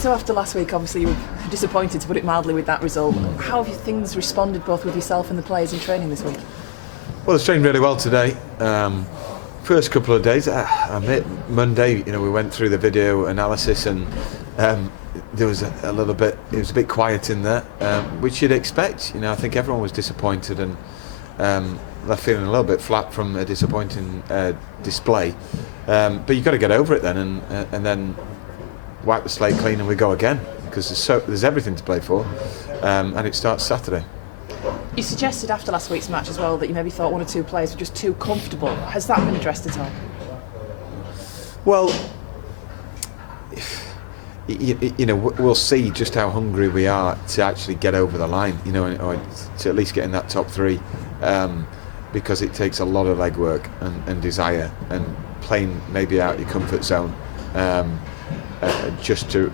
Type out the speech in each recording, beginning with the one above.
So after last week, obviously you were disappointed, to put it mildly, with that result. How have things responded, both with yourself and the players, in training this week? Well, it's trained really well today. First couple of days, Monday, we went through the video analysis, and there was a little bit. It was a bit quiet in there, which you'd expect. I think everyone was disappointed and left feeling a little bit flat from a disappointing display. But you've got to get over it then, and then wipe the slate clean, and we go again, because there's everything to play for, and it starts Saturday. You suggested after last week's match as well that you maybe thought one or two players were just too comfortable. Has that been addressed at all? Well, we'll see just how hungry we are to actually get over the line, or to at least get in that top three, because it takes a lot of legwork and desire, and playing maybe out your comfort zone, just to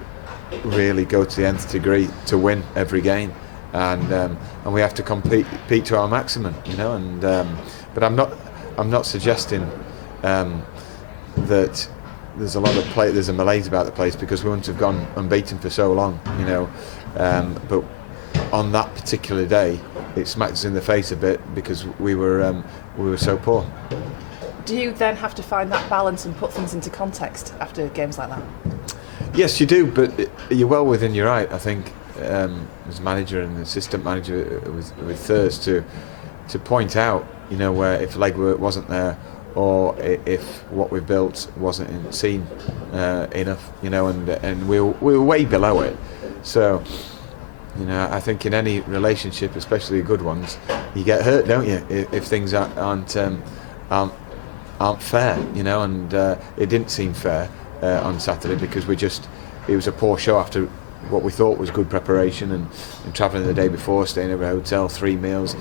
really go to the nth degree to win every game. And we have to compete to our maximum, but I'm not suggesting that there's a lot of there's a malaise about the place, because we wouldn't have gone unbeaten for so long, but on that particular day it smacked us in the face a bit, because we were so poor. Do you then have to find that balance and put things into context after games like that? Yes, you do, but you're well within your right, I think, as manager and assistant manager with Thurs, to point out, where if legwork wasn't there, or if what we built wasn't seen enough, and we were way below it. So, I think in any relationship, especially good ones, you get hurt, don't you, if things aren't fair, and it didn't seem fair on Saturday, because it was a poor show after what we thought was good preparation, and travelling the day before, staying at a hotel, 3 meals,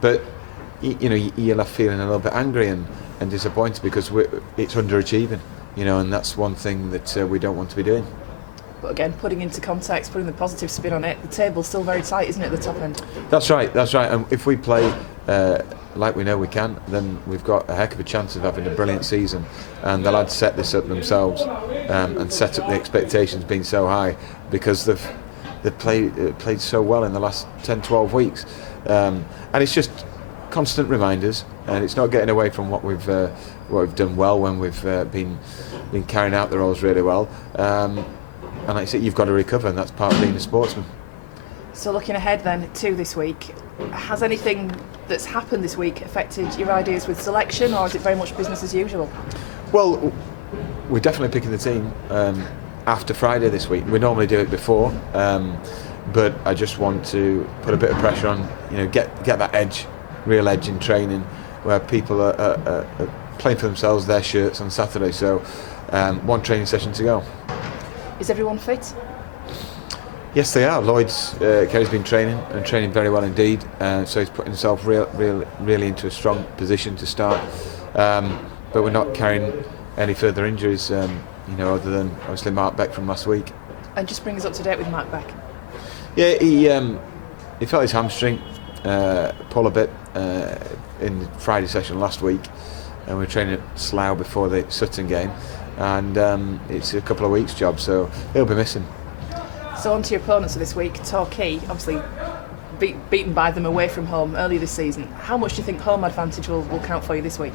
but you're left feeling a little bit angry and disappointed, because it's underachieving, and that's one thing that we don't want to be doing. But again, putting into context, putting the positive spin on it, the table's still very tight, isn't it, at the top end? That's right, and if we play like we know we can, then we've got a heck of a chance of having a brilliant season. And the lads set this up themselves, and set up the expectations being so high, because they've played so well in the last 10-12 weeks, and it's just constant reminders, and it's not getting away from what we've done well when we've been carrying out the roles really well, and like I said, you've got to recover, and that's part of being a sportsman. So looking ahead then to this week, has anything that's happened this week affected your ideas with selection, or is it very much business as usual? Well, we're definitely picking the team after Friday this week. We normally do it before, but I just want to put a bit of pressure on, get that edge, real edge in training, where people are playing for themselves, their shirts on Saturday. So one training session to go. Is everyone fit? Yes, they are. Kerry's been training very well indeed, so he's putting himself really into a strong position to start. But we're not carrying any further injuries, other than obviously Mark Beck from last week. And just bring us up to date with Mark Beck. Yeah, he felt his hamstring pull a bit in the Friday session last week, and we're training at Slough before the Sutton game, and it's a couple of weeks' job, so he'll be missing. So on to your opponents of this week, Torquay, obviously beaten by them away from home earlier this season. How much do you think home advantage will count for you this week?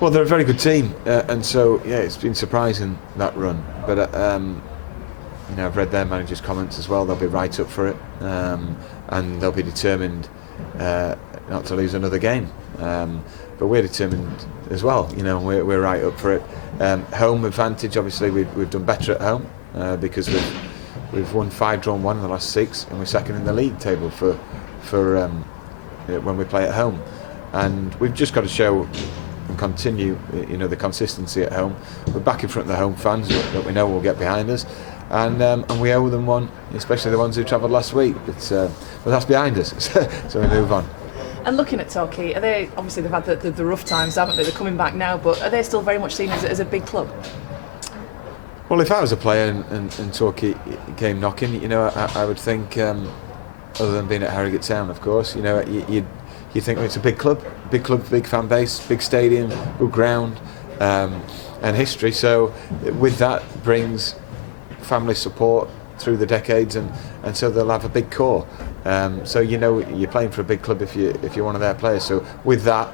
Well, they're a very good team, and so it's been surprising, that run. But I've read their manager's comments as well. They'll be right up for it, and they'll be determined not to lose another game. But we're determined as well. We're right up for it. Home advantage, obviously, we've done better at home. Because we've won 5, drawn 1 in the last 6, and we're second in the league table for when we play at home, and we've just got to show and continue the consistency at home. We're back in front of the home fans that we know will get behind us, and we owe them one, especially the ones who travelled last week, but that's behind us. So we move on. And looking at Torquay, they've had the rough times, haven't they? They're coming back now, but are they still very much seen as a big club? Well, if I was a player and Torquay came knocking, I would think, other than being at Harrogate Town, of course, you'd think it's a big club, big fan base, big stadium, good ground, and history. So with that brings family support through the decades, and so they'll have a big core. So you're playing for a big club if you're one of their players. So with that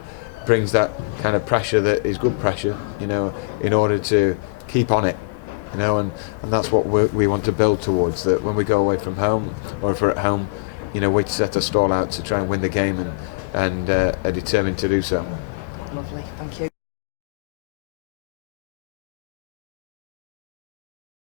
brings that kind of pressure that is good pressure, in order to keep on it, and that's what we want to build towards. That when we go away from home, or if we're at home, we set a stall out to try and win the game, and are determined to do so. Lovely, thank you.